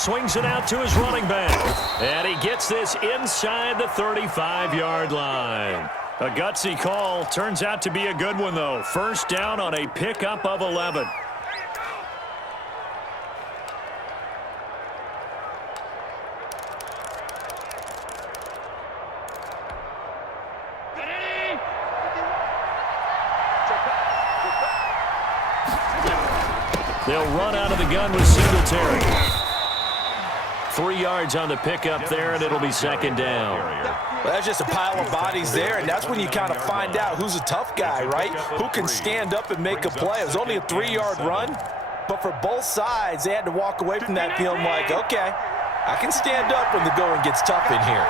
swings it out to his running back. And he gets this inside the 35-yard line. A gutsy call. Turns out to be a good one, though. First down on a pickup of 11. They'll run out of the gun with Singletary. 3 yards on the pickup there, and it'll be second down. Well, that's just a pile of bodies there, and that's when you kind of find out who's a tough guy, right? Who can stand up and make a play. It was only a 3-yard run, but for both sides, they had to walk away from that feeling like, okay, I can stand up when the going gets tough in here.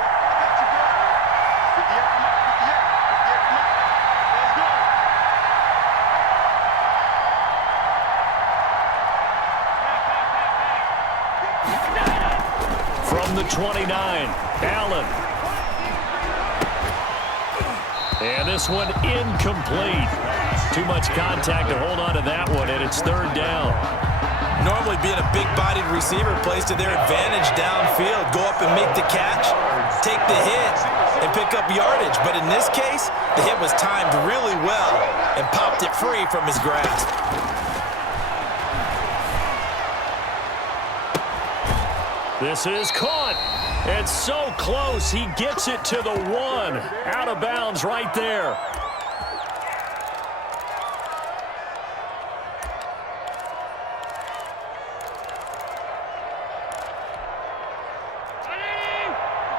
From the 29, Allen. And this one incomplete. Too much contact to hold on to that one, and it's third down. Normally being a big-bodied receiver plays to their advantage downfield. Go up and make the catch, take the hit, and pick up yardage. But in this case, the hit was timed really well and popped it free from his grasp. This is caught. It's so close. He gets it to the 1. Out of bounds right there.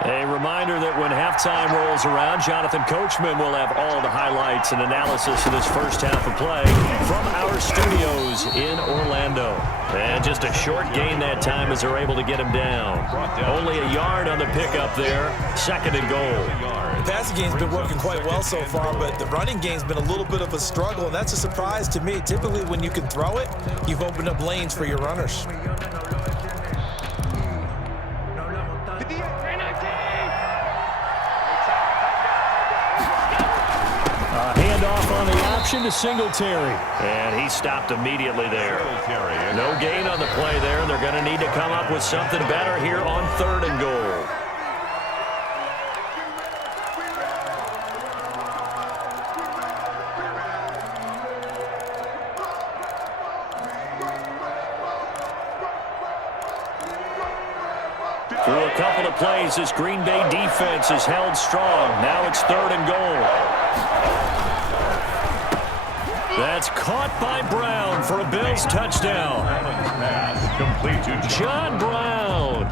A reminder that when halftime rolls around, Jonathan Coachman will have all the highlights and analysis of this first half of play from our studios in Orlando. And just a short gain that time as they're able to get him down. Only a yard on the pickup there. Second and goal. The passing game's been working quite well so far, but the running game's been a little bit of a struggle, and that's a surprise to me. Typically, when you can throw it, you've opened up lanes for your runners. Handoff on the option to Singletary. And he stopped immediately there. No gain on the play there. They're going to need to come up with something better here on third and goal. Through a couple of plays, this Green Bay defense is held strong. Now it's third and goal. That's caught by Brown for a Bills touchdown. John Brown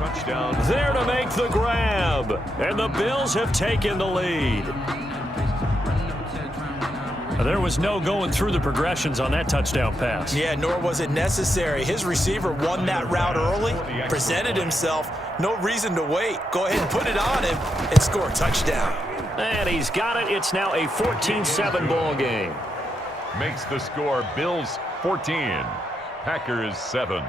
there to make the grab. And the Bills have taken the lead. There was no going through the progressions on that touchdown pass. Yeah, nor was it necessary. His receiver won that route early, presented himself. No reason to wait. Go ahead and put it on him and score a touchdown. And he's got it. It's now a 14-7 ball game. Makes the score Bills 14, Packers 7.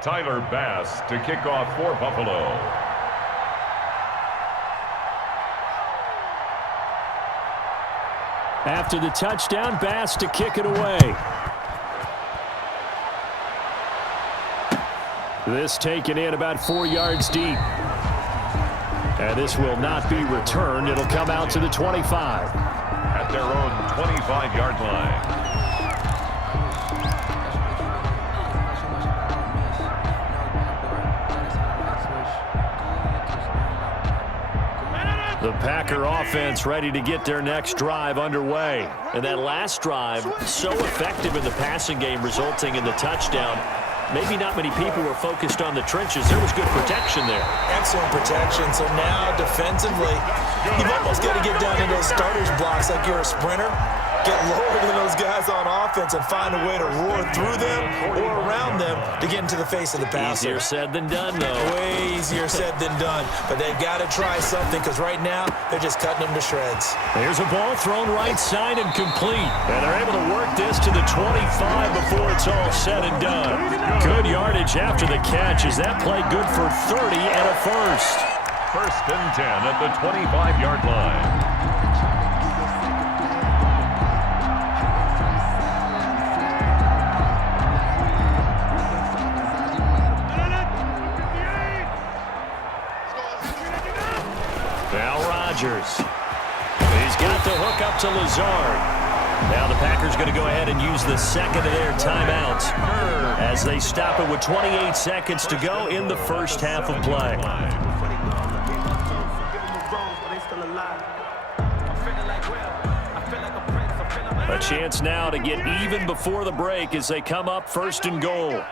Tyler Bass to kick off for Buffalo. After the touchdown, Bass to kick it away. This taken in about 4 yards deep. And this will not be returned. It'll come out to the 25. At their own 25-yard line. The Packer offense ready to get their next drive underway. And that last drive, so effective in the passing game, resulting in the touchdown. Maybe not many people were focused on the trenches. There was good protection there. Excellent protection. So now defensively, you've almost got to get down to those starters blocks like you're a sprinter. Get lower than those guys on offense and find a way to roar through them or around them to get into the face of the passer. Easier said than done, though. Way easier said than done. But they've got to try something because right now they're just cutting them to shreds. There's a ball thrown right side and complete. And they're able to work this to the 25 before it's all said and done. Good yardage after the catch. Is that play good for 30 and a first? First and 10 at the 25-yard line. to Lazard. Now the Packers going to go ahead and use the second of their timeouts as they stop it with 28 seconds to go in the first half of play. A chance now to get even before the break as they come up first and goal.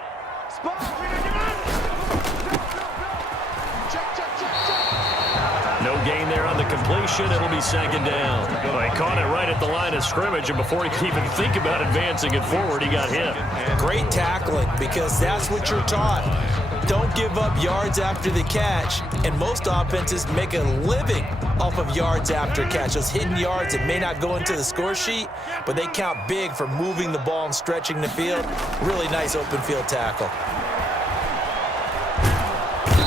No gain there on the completion. It'll be second down. Well, he caught it right at the line of scrimmage, and before he could even think about advancing it forward, he got hit. Great tackling, because that's what you're taught. Don't give up yards after the catch, and most offenses make a living off of yards after catch. Those hidden yards that may not go into the score sheet, but they count big for moving the ball and stretching the field. Really nice open field tackle.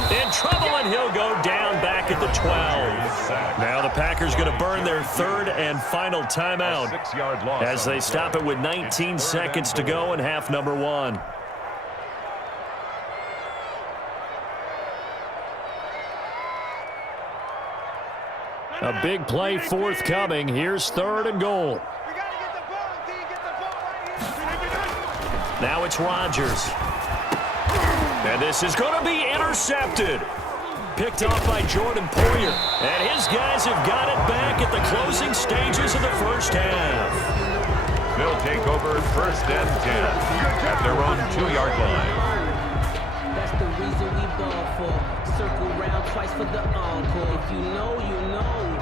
In trouble, and he'll go down back at the 12. Now the Packers going to burn their third and final timeout as they stop it with 19 seconds to go in half number one. A big play forthcoming. Here's third and goal. Now it's Rodgers. And this is going to be intercepted. Picked off by Jordan Poyer. And his guys have got it back at the closing stages of the first half. They'll take over first and 10 at their own 2-yard line. That's the reason we ball for. Circle round twice for the encore. If you know, you know.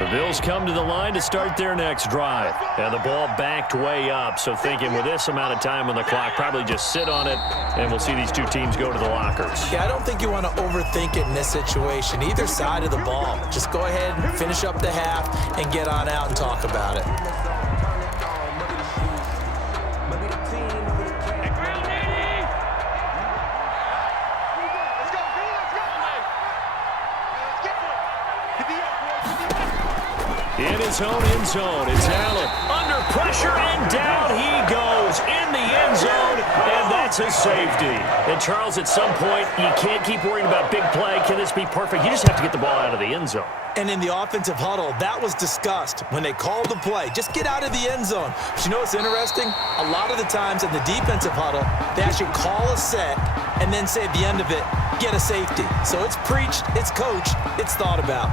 The Bills come to the line to start their next drive. And the ball backed way up, so thinking with this amount of time on the clock, probably just sit on it, and we'll see these two teams go to the lockers. Yeah, I don't think you want to overthink it in this situation. Either side of the ball. Just go ahead and finish up the half and get on out and talk about it. In his own end zone, it's Allen. Under pressure, and down he goes in the end zone, and that's a safety. And, Charles, at some point, you can't keep worrying about big play. Can this be perfect? You just have to get the ball out of the end zone. And in the offensive huddle, that was discussed when they called the play. Just get out of the end zone. But you know what's interesting? A lot of the times in the defensive huddle, they actually call a set and then say at the end of it, get a safety. So it's preached, it's coached, it's thought about.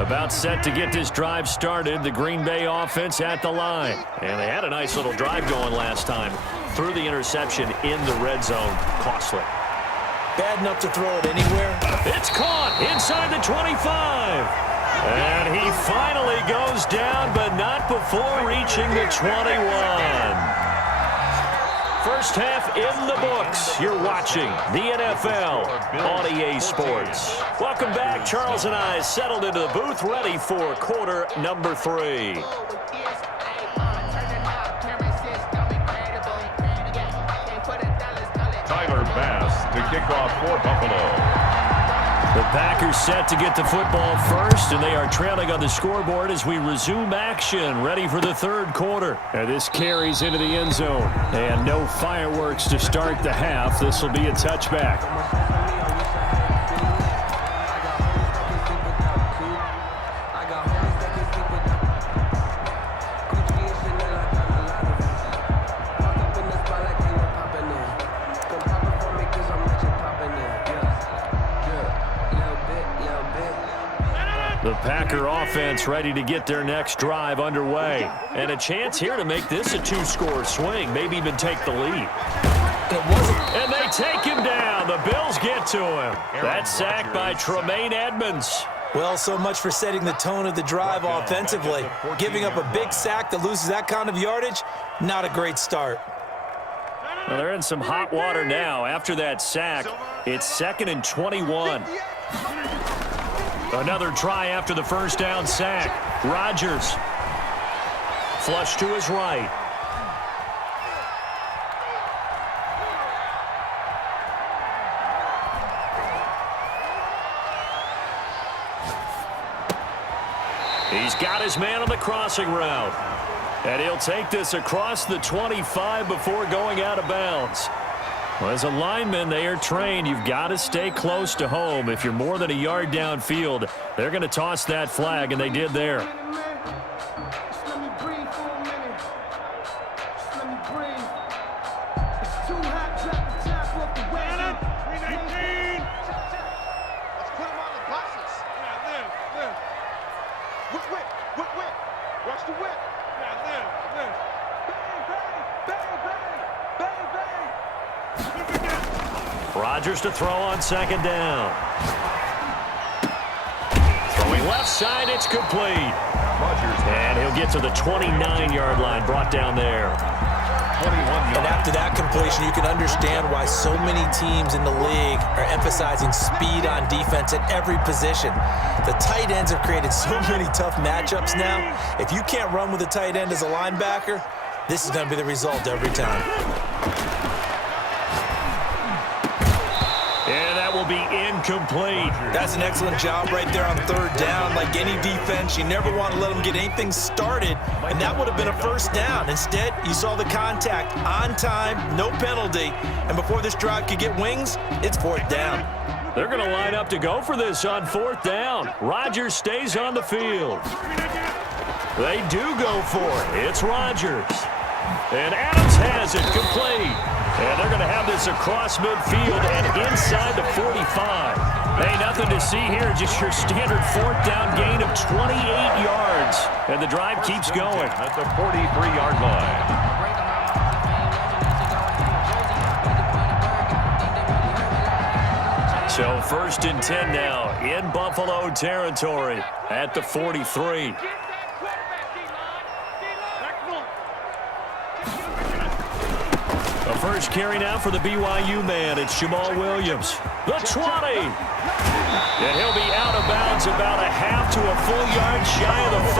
About set to get this drive started, the Green Bay offense at the line. And they had a nice little drive going last time. Threw the interception in the red zone. Costly. Bad enough to throw it anywhere. It's caught inside the 25. And he finally goes down, but not before reaching the 21. First half in the books. You're watching the NFL on EA Sports. Welcome back. Charles and I settled into the booth, ready for quarter number 3. Tyler Bass to kick off for Buffalo. The Packers set to get the football first, and they are trailing on the scoreboard as we resume action, ready for the third quarter. And this carries into the end zone. And no fireworks to start the half. This will be a touchback. The Packer offense ready to get their next drive underway. And a chance here to make this a 2-score swing, maybe even take the lead. And they take him down. The Bills get to him. That's sacked by Tremaine Edmonds. Well, so much for setting the tone of the drive offensively. Giving up a big sack that loses that kind of yardage, not a great start. Well, they're in some hot water now. After that sack, it's 2nd and 21. Another try after the first down sack. Rodgers. Flush to his right. He's got his man on the crossing route. And he'll take this across the 25 before going out of bounds. Well, as a lineman, they are trained. You've got to stay close to home. If you're more than a yard downfield, they're going to toss that flag, and they did there. Rodgers to throw on second down. Throwing left side, it's complete. And he'll get to the 29-yard line, brought down there. And after that completion, you can understand why so many teams in the league are emphasizing speed on defense at every position. The tight ends have created so many tough matchups now. If you can't run with a tight end as a linebacker, this is going to be the result every time. And that will be incomplete. That's an excellent job right there on third down. Like any defense, you never want to let them get anything started, and that would have been a first down. Instead, you saw the contact on time, no penalty, and before this drive could get wings, it's fourth down. They're going to line up to go for this on fourth down. Rodgers stays on the field. They do go for it. It's Rodgers. And Adams has it complete. And they're going to have this across midfield and inside the 45. Hey, nothing to see here. Just your standard fourth down gain of 28 yards. And the drive keeps going. At the 43-yard line. So first and 10 now in Buffalo territory at the 43. The first carry now for the BYU man. It's Jamal Williams. The 20. And he'll be out of bounds about a half to a full yard shy of the 5.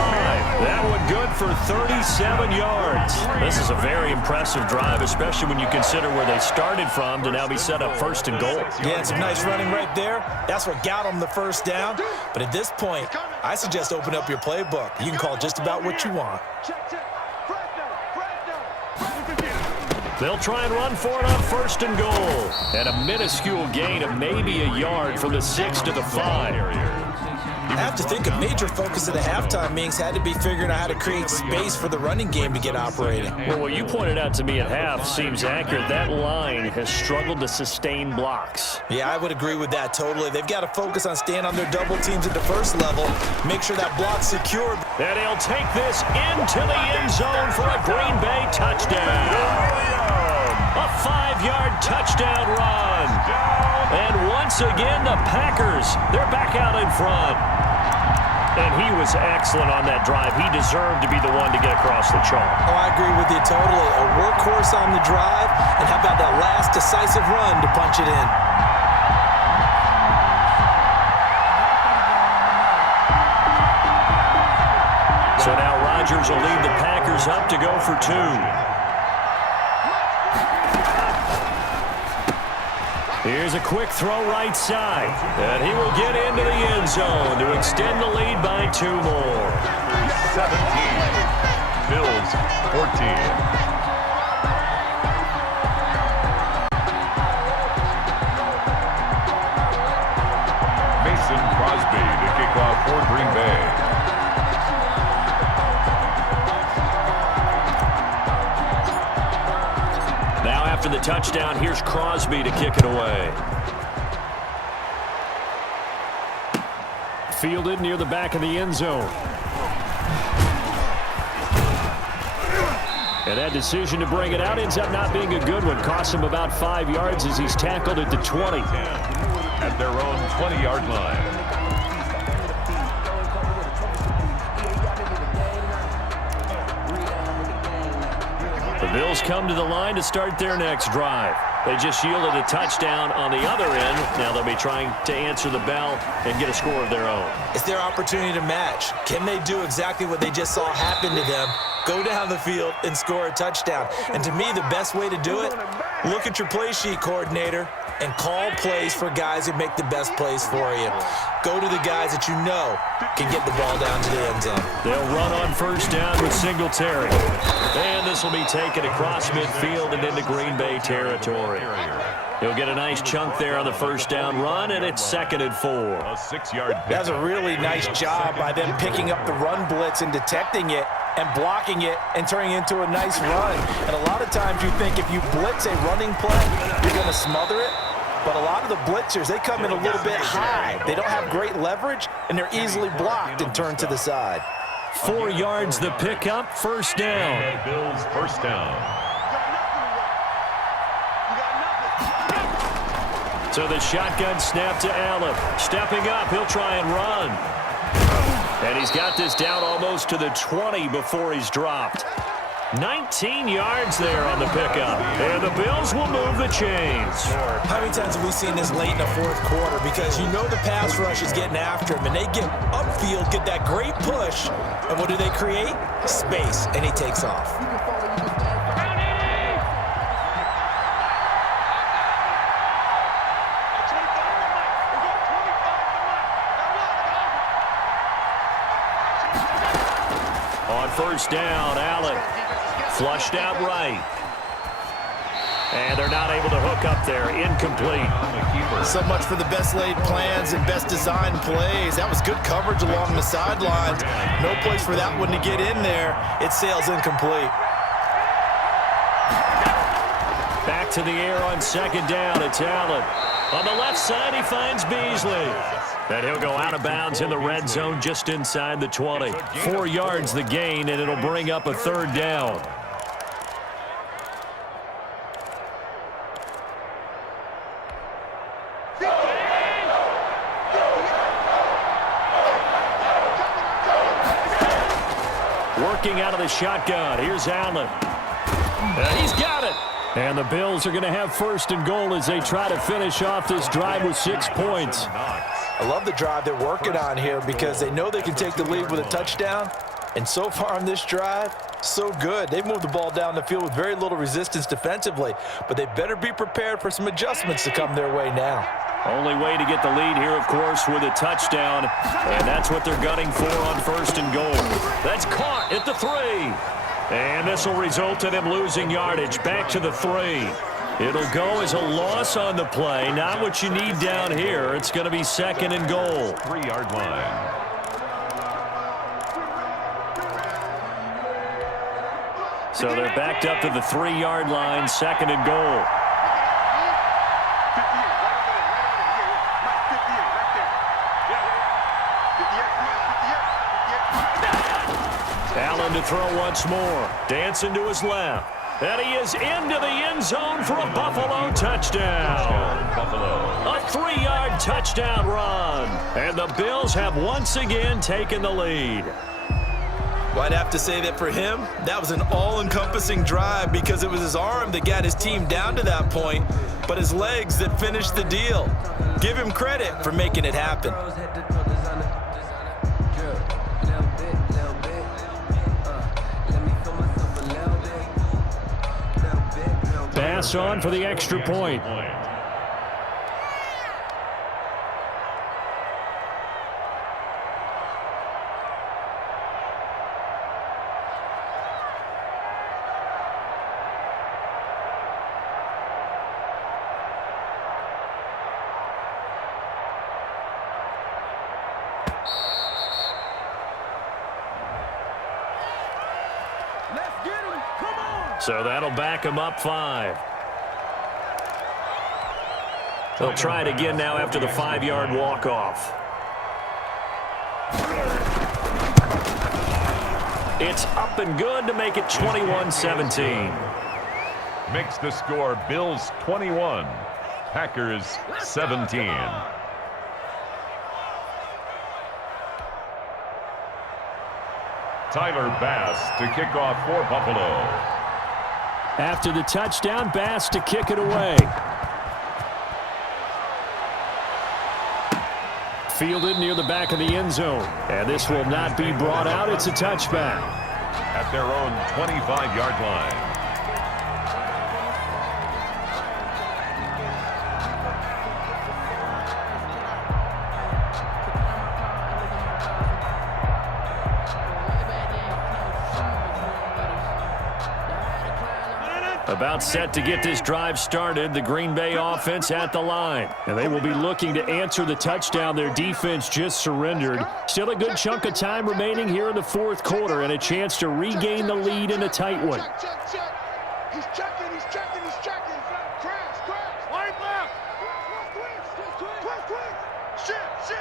That one good for 37 yards. This is a very impressive drive, especially when you consider where they started from to now be set up first and goal. Yeah, some nice running right there. That's what got them the first down. But at this point, I suggest open up your playbook. You can call just about what you want. They'll try and run for it on first and goal. And a minuscule gain of maybe a yard from the 6 to the 5. I have to think a major focus of the halftime meetings had to be figuring out how to create space for the running game to get operating. Well, what you pointed out to me at half seems accurate. That line has struggled to sustain blocks. Yeah, I would agree with that totally. They've got to focus on staying on their double teams at the first level, make sure that block's secured. And he'll take this into the end zone for a Green Bay touchdown. A 5-yard touchdown run. And once again, the Packers, they're back out in front. And he was excellent on that drive. He deserved to be the one to get across the chalk. Oh, I agree with you totally. A workhorse on the drive, and how about that last decisive run to punch it in? So now Rodgers will lead the Packers up to go for 2. Here's a quick throw right side. And he will get into the end zone to extend the lead by 2 more. 17. Bills 14. Mason Crosby to kick off for Green Bay. After the touchdown, here's Crosby to kick it away. Fielded near the back of the end zone. And that decision to bring it out ends up not being a good one. Costs him about 5 yards as he's tackled at the 20. At their own 20-yard line. The Bills come to the line to start their next drive. They just yielded a touchdown on the other end. Now they'll be trying to answer the bell and get a score of their own. It's their opportunity to match. Can they do exactly what they just saw happen to them? Go down the field and score a touchdown. And to me, the best way to do it, look at your play sheet coordinator and call plays for guys who make the best plays for you. Go to the guys that you know can get the ball down to the end zone. They'll run on first down with Singletary. And this will be taken across midfield and into Green Bay territory. He'll get a nice chunk there on the first down run, and it's 2nd and 4. A 6-yard pick. That's a really nice job by them picking up the run blitz and detecting it and blocking it and turning it into a nice run. And a lot of times you think if you blitz a running play, you're going to smother it. But a lot of the blitzers, they come in a little bit high. They don't have great leverage, and they're easily blocked and turned to the side. 4 yards the pickup, first down. Bills first down. So the shotgun snap to Allen. Stepping up, he'll try and run. And he's got this down almost to the 20 before he's dropped. 19 yards there on the pickup. And the Bills will move the chains. How many times have we seen this late in the fourth quarter? Because you know the pass rush is getting after him, and they get upfield, get that great push, and what do they create? Space, and he takes off. On first down, Allen flushed out right. And they're not able to hook up there. Incomplete. So much for the best laid plans and best designed plays. That was good coverage along the sidelines. No place for that one to get in there. It sails incomplete. Back to the air on second down. It's Allen. On the left side, he finds Beasley. And he'll go out of bounds in the red zone just inside the 20. 4 yards the gain, and it'll bring up a third down. Working out of the shotgun. Here's Allen. He's got it. And the Bills are going to have first and goal as they try to finish off this drive with 6 points. I love the drive they're working on here because they know they can take the lead with a touchdown. And so far on this drive, so good. They've moved the ball down the field with very little resistance defensively, but they better be prepared for some adjustments to come their way now. Only way to get the lead here, of course, with a touchdown, and that's what they're gunning for on first and goal. That's caught at the 3. And this will result in him losing yardage back to the 3. It'll go as a loss on the play. Not what you need down here. It's going to be second and goal. 3-yard line. So they're backed up to the 3-yard line, second and goal. Allen to throw once more. Dancing to his left. And he is into the end zone for a Buffalo touchdown. A 3-yard touchdown run. And the Bills have once again taken the lead. Well, I'd have to say that for him, that was an all-encompassing drive because it was his arm that got his team down to that point, but his legs that finished the deal. Give him credit for making it happen. Pass on for the extra point. So that'll back him up 5. They'll try it again now after the 5-yard walk-off. It's up and good to make it 21-17. Makes the score Bills 21, Packers 17. Tyler Bass to kick off for Buffalo. After the touchdown, Bass to kick it away. Fielded near the back of the end zone. And this will not be brought out. It's a touchback. At their own 25-yard line. About set to get this drive started, the Green Bay offense at the line. And they will be looking to answer the touchdown their defense just surrendered. Still a good chunk of time remaining here in the fourth quarter and a chance to regain the lead in a tight one. Check. He's checking. Crash. Line left. Quick. Shift.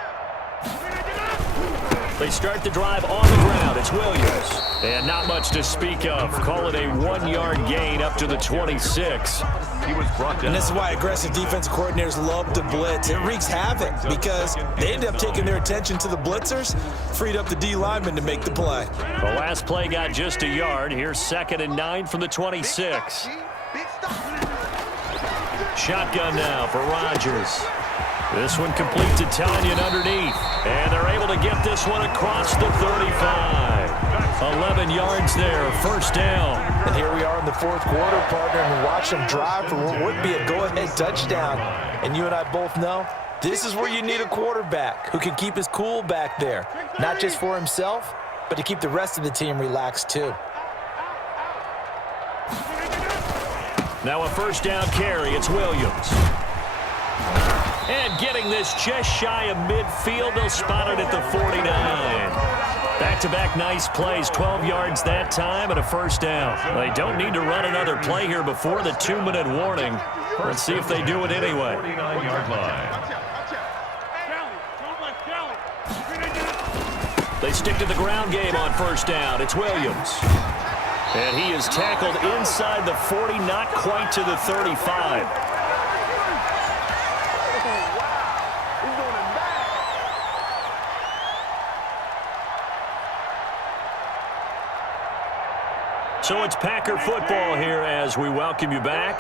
They start the drive on the ground. It's Williams. And not much to speak of. Call it a 1-yard gain up to the 26. He was brought down. And this is why aggressive defensive coordinators love to blitz. It wreaks havoc because they end up taking their attention to the blitzers, freed up the D lineman to make the play. The last play got just a yard. Here's 2nd and 9 from the 26. Shotgun now for Rodgers. This one complete to Tanyan underneath. And they're able to get this one across the 35. 11 yards there, first down. And here we are in the fourth quarter, partner, and watch them drive for what would be a go-ahead touchdown. And you and I both know this is where you need a quarterback who can keep his cool back there. Not just for himself, but to keep the rest of the team relaxed too. Now a first down carry. It's Williams. And getting this just shy of midfield. They'll spot it at the 49. Back-to-back nice plays. 12 yards that time and a first down. They don't need to run another play here before the 2-minute warning. Let's see if they do it anyway. 49-yard line. They stick to the ground game on first down. It's Williams. And he is tackled inside the 40, not quite to the 35. So it's Packer football here as we welcome you back.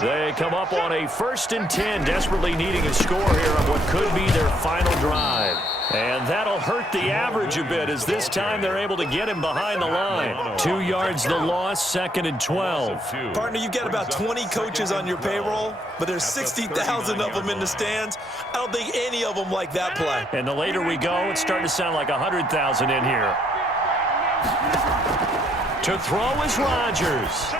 They come up on a 1st and 10, desperately needing a score here on what could be their final drive. And that'll hurt the average a bit as this time they're able to get him behind the line. 2 yards the loss, 2nd and 12. Partner, you've got about 20 coaches on your payroll, but there's 60,000 of them in the stands. I don't think any of them like that play. And the later we go, it's starting to sound like 100,000 in here. To throw is Rodgers.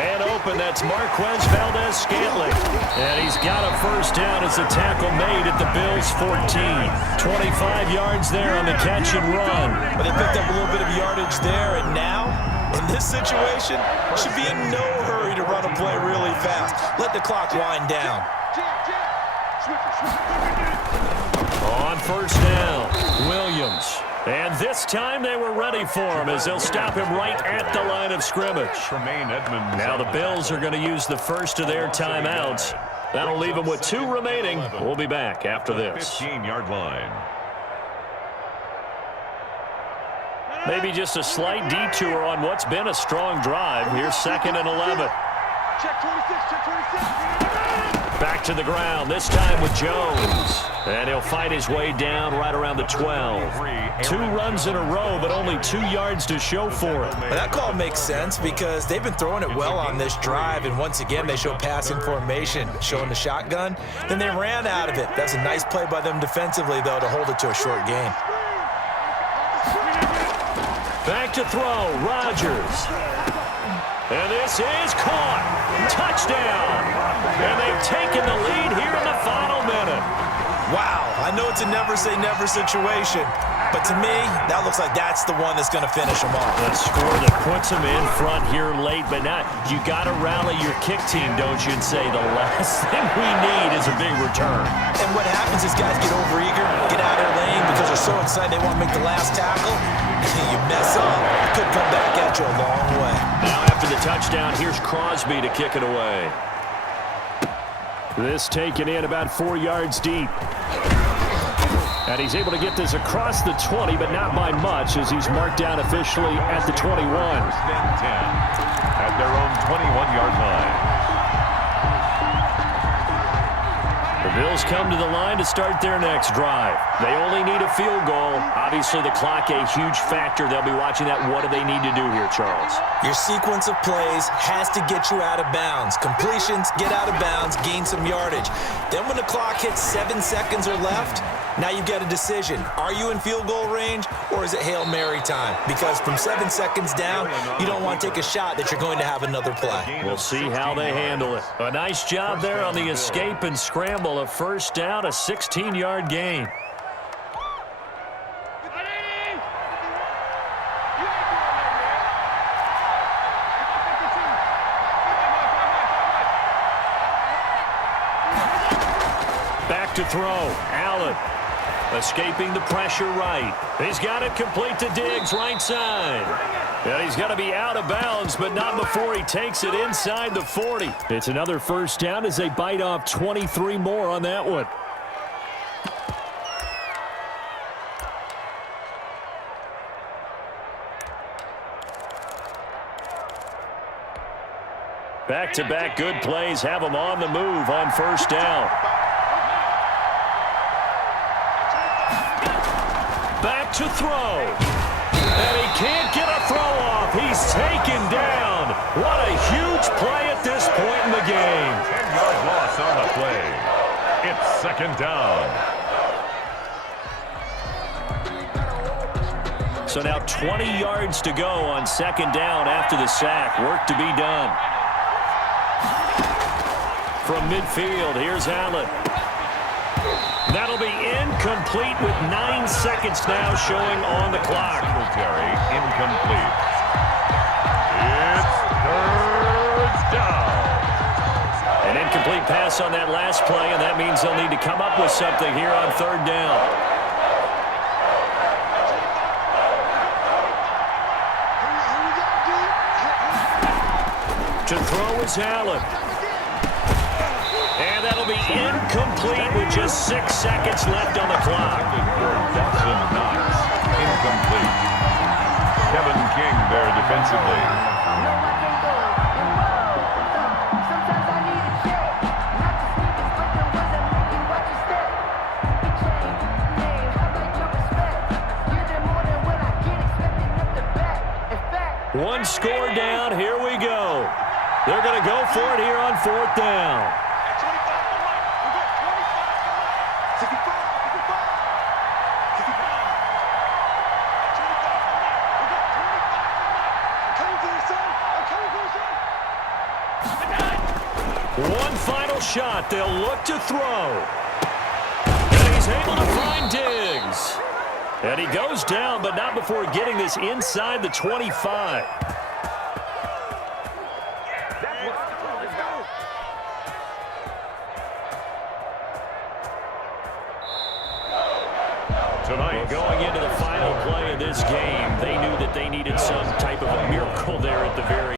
Man open, that's Marquez Valdez-Scantling. And he's got a first down as the tackle made at the Bills' 14. 25 yards there on the catch and run. But they picked up a little bit of yardage there, and now, in this situation, should be in no hurry to run a play really fast. Let the clock wind down. On first down, Williams. And this time they were ready for him as they'll stop him right at the line of scrimmage. Now the Bills are going to use the first of their timeouts. That'll leave them with 2 remaining. We'll be back after this. 15-yard line. Maybe just a slight detour on what's been a strong drive. Here's 2nd and 11. Check 26. Back to the ground, this time with Jones. And he'll fight his way down right around the 12. 2 runs in a row, but only 2 yards to show for it. Well, that call makes sense because they've been throwing it well on this drive, and once again they show passing formation, showing the shotgun. Then they ran out of it. That's a nice play by them defensively, though, to hold it to a short gain. Back to throw, Rodgers. And this is caught. Touchdown. And they've taken the lead here in the final minute. Wow, I know it's a never-say-never situation, but to me, that looks like that's the one that's going to finish them off. A score that puts them in front here late, but not. You got to rally your kick team, don't you, and say the last thing we need is a big return. And what happens is guys get overeager, get out of their lane because they're so excited they want to make the last tackle. You mess up, it could come back at you a long way. Now after the touchdown, here's Crosby to kick it away. This taken in about 4 yards deep. And he's able to get this across the 20, but not by much as he's marked down officially at the 21. At their own Bills come to the line to start their next drive. They only need a field goal. Obviously, the clock a huge factor. They'll be watching that. What do they need to do here, Charles? Your sequence of plays has to get you out of bounds. Completions, get out of bounds, gain some yardage. Then when the clock hits 7 seconds or left, now you've got a decision. Are you in field goal range, or is it Hail Mary time? Because from 7 seconds down, you don't want to take a shot that you're going to have another play. We'll see how they handle it. A nice job there on the escape and scramble. A first down, a 16-yard gain. Back to throw. Allen. Escaping the pressure right. He's got it complete to Diggs, right side. And he's got to be out of bounds, but not before he takes it inside the 40. It's another first down as they bite off 23 more on that one. Back-to-back good plays have them on the move on first down. Back to throw. And he can't get a throw off. He's taken down. What a huge play at this point in the game. 10-yard loss on the play. It's second down. So now 20 yards to go on second down after the sack. Work to be done. From midfield, here's Allen. That'll be incomplete with 9 seconds now showing on the clock. Singletary incomplete. It's third down. An incomplete pass on that last play, and that means they'll need to come up with something here on third down. To throw is Allen. And that'll be incomplete with just 6 seconds left on the clock. Dawson Knox, incomplete. Kevin King there defensively. One score down. Here we go. They're going to go for it here on fourth down. One final shot. They'll look to throw. And he's able to find Diggs. And he goes down, but not before getting this inside the 25. Tonight, going into the final play of this game, they knew that they needed some type